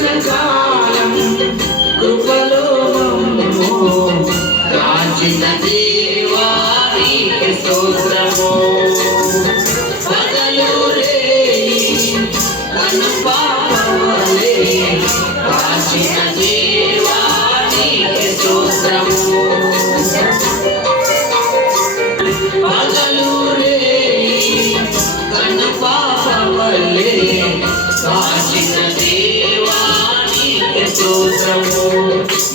కాలం కృపలో రాచిన దేవా నీకే స్తోత్రము. పగలు రేయి కను పాపవలే రాచిన దేవా నీకే స్తోత్రము. పగలు రేయి కను పాపవలే రాచిన దేవా నీకే స్తోత్రము.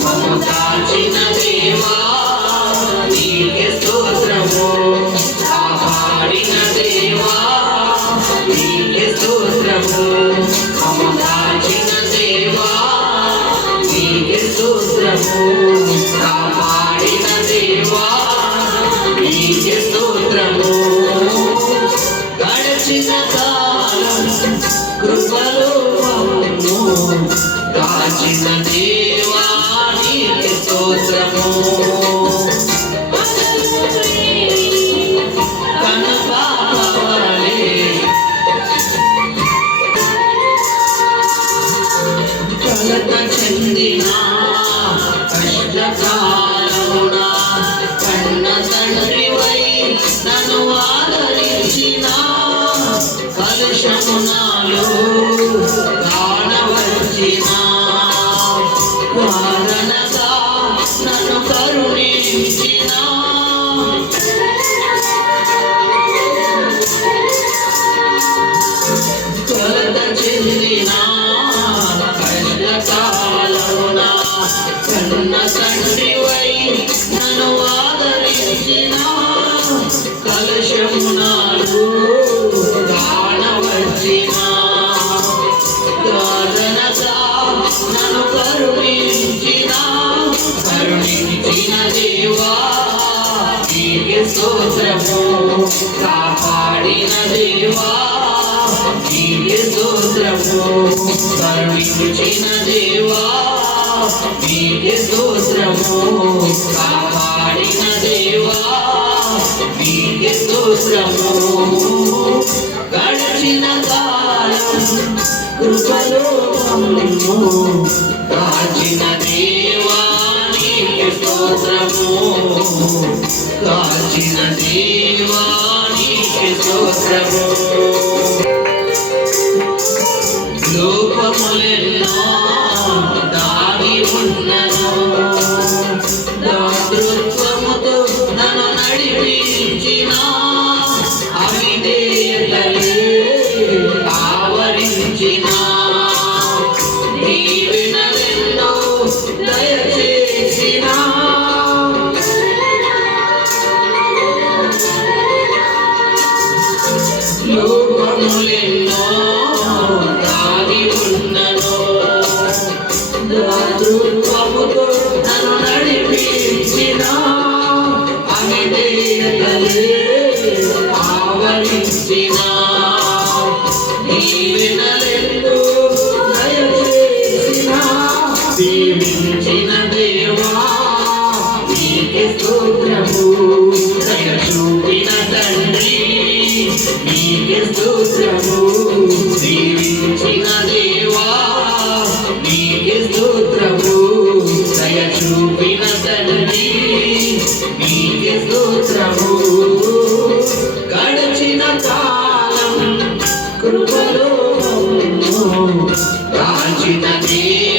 మమ్ము కాచిన దేవా నీకే స్తోత్రము. కాపాడిన దేవా నీకే స్తోత్రము. మమ్ము కాచిన దేవా నీకే స్తోత్రము. కాపాడిన దేవా నీకే స్తోత్రము. గడచిన కాలం కృపలో మమ్ము కాచిన దేవా నీకే స్తోత్రము. కను పాపవలే కలత చెందిన కష్టకాలమున కన్న తండ్రివై నన్ను ఆదరించిన కలుషము నాలో కానవచ్చిన వాదనగా నన్ను కరుణించిన కొలత చెందిన కష్టకాలమున కన్న తండ్రివై నన్ను ఆదరించిన కలుషము నాలో కానవచ్చిన వాదనగా నన్ను కరుణించిన దేవా నీకే స్తోత్రము. కాపాడిన దేవా నీకే స్తోత్రము. కరుణించిన దేవా నీకే స్తోత్రము. కాపాడిన దేవా నీకే స్తోత్రము. గడచిన కాలం కృపలో మమ్ము కాచిన దేవా నీకే స్తోత్రము. కాచిన దేవా నీకే స్తోత్రము. లోపములెన్నో దాగి ఉన్నను దాతృత్వముతో నన్ను నడిపించిన అవిధేయతలే ఆవరించిన దీవెనలెన్నో దయచేసిన లోకములెన్నో దాగి ఉన్నను దాతృత్వముతో నన్ను నడిపించిన అవిధేయతలే ఆవరించిన దీవెనలెన్నో దయచేసిన దీవించిన దేవా నీకే స్తోత్రము. దయ చూపిన తండ్రి నీకే స్తోత్రము. దీవించిన దేవా నీకే స్తోత్రము. దయ చూపిన తండ్రి నీకే స్తోత్రము. గడచిన కాలం కృపలో మమ్ము కాచిన దేవా